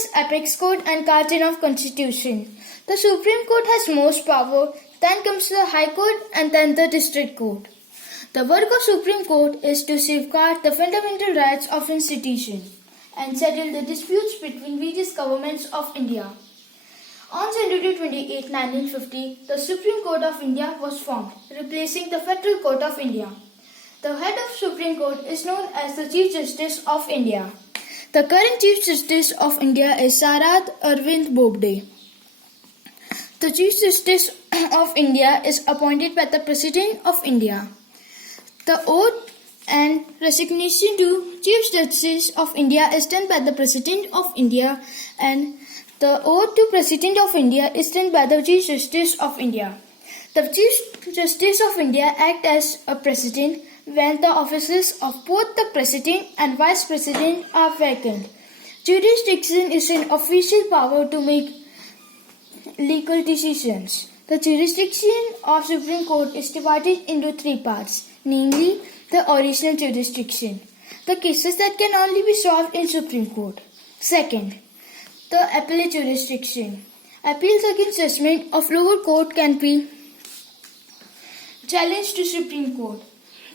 is apex court and guardian of constitution. The Supreme Court has most power, then comes the High Court and then the District Court. The work of Supreme Court is to safeguard the fundamental rights of its citizen and settle the disputes between various governments of India. On January 28, 1950, the Supreme Court of India was formed, replacing the Federal Court of India. The head of Supreme Court is known as the Chief Justice of India. The current Chief Justice of India is Sarad Arvind Bobde. The Chief Justice of India is appointed by the President of India. The oath and resignation to Chief Justice of India is done by the President of India, and the oath to President of India is done by the Chief Justice of India. The Chief Justice of India acts as a President when the offices of both the President and Vice President are vacant. Jurisdiction is an official power to make legal decisions. The jurisdiction of Supreme Court is divided into three parts, namely the original jurisdiction, the cases that can only be solved in Supreme Court. Second, the appellate jurisdiction. Appeals against judgment of lower court can be challenged to Supreme Court.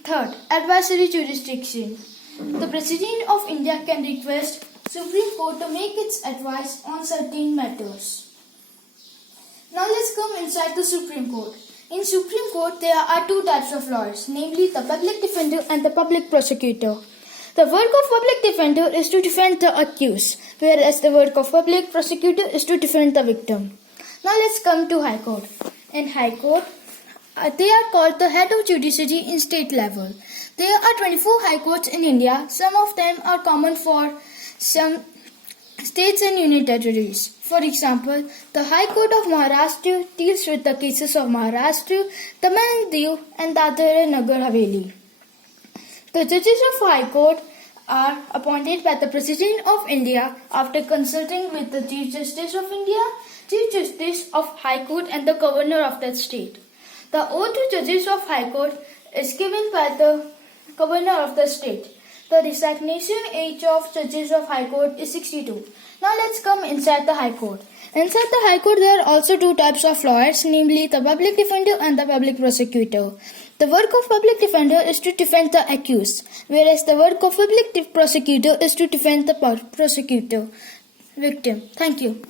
Third, advisory jurisdiction. The President of India can request Supreme Court to make its advice on certain matters. Now let's come inside the Supreme Court. In Supreme Court, there are two types of lawyers, namely the public defender and the public prosecutor. The work of public defender is to defend the accused, whereas the work of public prosecutor is to defend the victim. Now let's come to High Court. In High Court, they are called the head of judiciary in state level. There are 24 High Courts in India. Some of them are common for some states and union territories. For example, the High Court of Maharashtra deals with the cases of Maharashtra, Tamil Nadu and Dadra and Nagar Haveli. The judges of High Court are appointed by the President of India after consulting with the Chief Justice of India, Chief Justice of High Court and the Governor of that state. The oath to judges of High Court is given by the Governor of the state. The resignation age of judges of High Court is 62. Now let's come inside the High Court. Inside the High Court there are also two types of lawyers, namely the public defender and the public prosecutor. The work of public defender is to defend the accused, whereas the work of public prosecutor is to defend the prosecutor victim. Thank you.